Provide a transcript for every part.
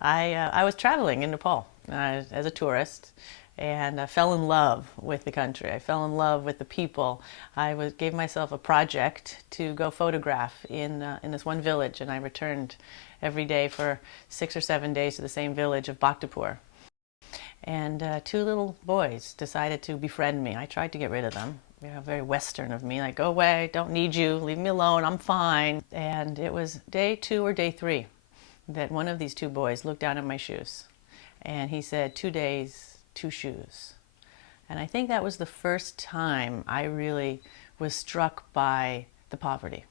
I was traveling in Nepal as a tourist, and I fell in love with the country. I fell in love with the people. Gave myself a project to go photograph in this one village, and I returned every day for 6 or 7 days to the same village of Bhaktapur. And two little boys decided to befriend me. I tried to get rid of them. You know, very Western of me, like, go away, don't need you, leave me alone, I'm fine. And it was day 2 or day 3 that one of these two boys looked down at my shoes, and he said, 2 days, 2 shoes. And I think that was the first time I really was struck by the poverty.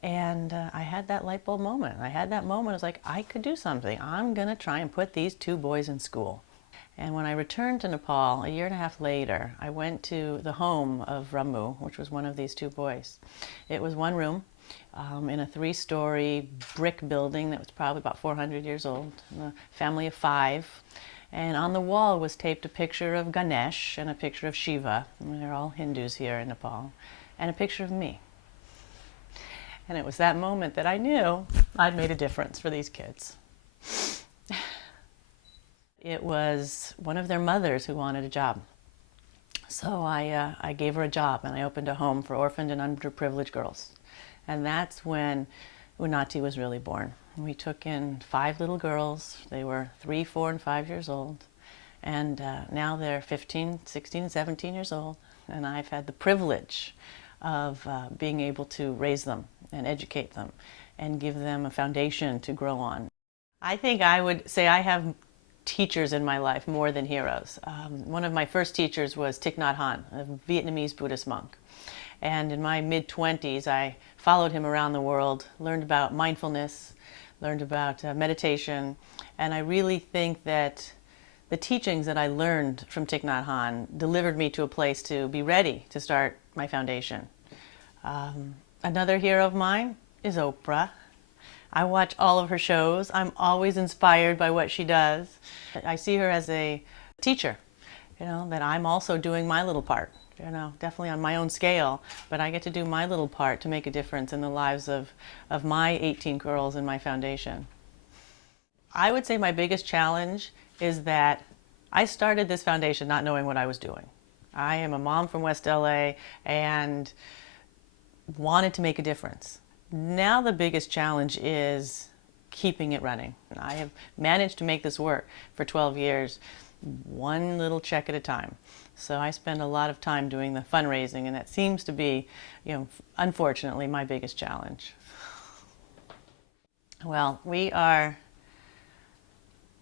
And I had that light bulb moment. I had that moment. I was like, I could do something. I'm going to try and put these two boys in school. And when I returned to Nepal a year and a half later, I went to the home of Ramu, which was one of these two boys. It was one room in a 3-story brick building that was probably about 400 years old, a family of 5. And on the wall was taped a picture of Ganesh and a picture of Shiva. They're all Hindus here in Nepal. And a picture of me. And it was that moment that I knew I'd made a difference for these kids. It was one of their mothers who wanted a job. So I gave her a job, and I opened a home for orphaned and underprivileged girls. And that's when Unnati was really born. We took in 5 little girls. They were 3, 4, and 5 years old. And now they're 15, 16, 17 years old. And I've had the privilege of being able to raise them and educate them and give them a foundation to grow on. I think I would say I have teachers in my life more than heroes. One of my first teachers was Thich Nhat Hanh, a Vietnamese Buddhist monk. And in my mid-20s, I followed him around the world, learned about mindfulness, learned about meditation, and I really think that the teachings that I learned from Thich Nhat Hanh delivered me to a place to be ready to start my foundation. Another hero of mine is Oprah. I watch all of her shows. I'm always inspired by what she does. I see her as a teacher, you know, that I'm also doing my little part, you know, definitely on my own scale, but I get to do my little part to make a difference in the lives of my 18 girls in my foundation. I would say my biggest challenge is that I started this foundation not knowing what I was doing. I am a mom from West LA and wanted to make a difference. Now the biggest challenge is keeping it running. I have managed to make this work for 12 years, one little check at a time. So I spend a lot of time doing the fundraising, and that seems to be, you know, unfortunately, my biggest challenge. Well, we are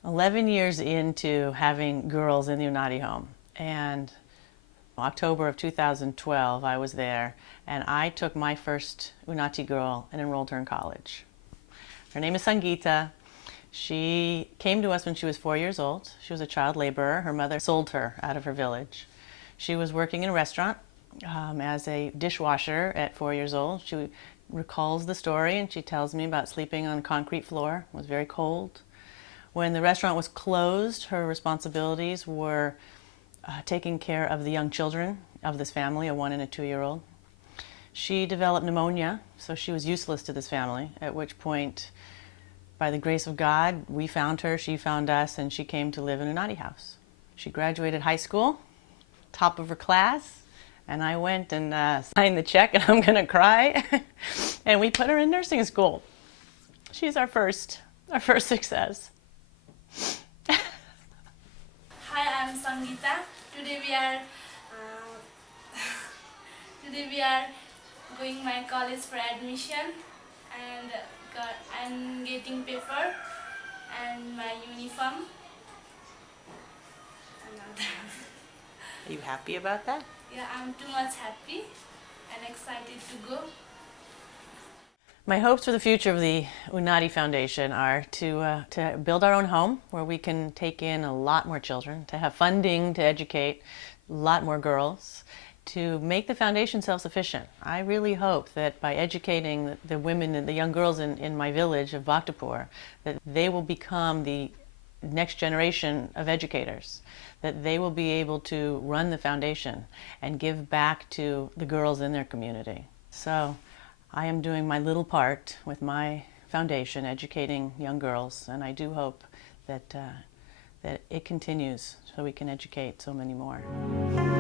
11 years into having girls in the Unnati home, and October of 2012 I was there, and I took my first Unnati girl and enrolled her in college. Her name is Sangeeta. She came to us when she was 4 years old. She was a child laborer. Her mother sold her out of her village. She was working in a restaurant as a dishwasher at 4 years old. She recalls the story, and she tells me about sleeping on a concrete floor. It was very cold. When the restaurant was closed, her responsibilities were taking care of the young children of this family, a 1 and a 2-year-old. She developed pneumonia, so she was useless to this family, at which point, by the grace of God, we found her, she found us, and she came to live in a Unnati house. She graduated high school, top of her class, and I went and signed the check, and I'm gonna cry. And we put her in nursing school. She's our first success. Hi, I'm Sangeeta. Today we are going my college for admission, and I'm getting paper and my uniform. Are you happy about that? Yeah, I'm too much happy and excited to go. My hopes for the future of the Unnati Foundation are to build our own home where we can take in a lot more children, to have funding to educate a lot more girls, to make the foundation self-sufficient. I really hope that by educating the women and the young girls in my village of Bhaktapur, that they will become the next generation of educators, that they will be able to run the foundation and give back to the girls in their community. So I am doing my little part with my foundation, educating young girls, and I do hope that, that it continues so we can educate so many more.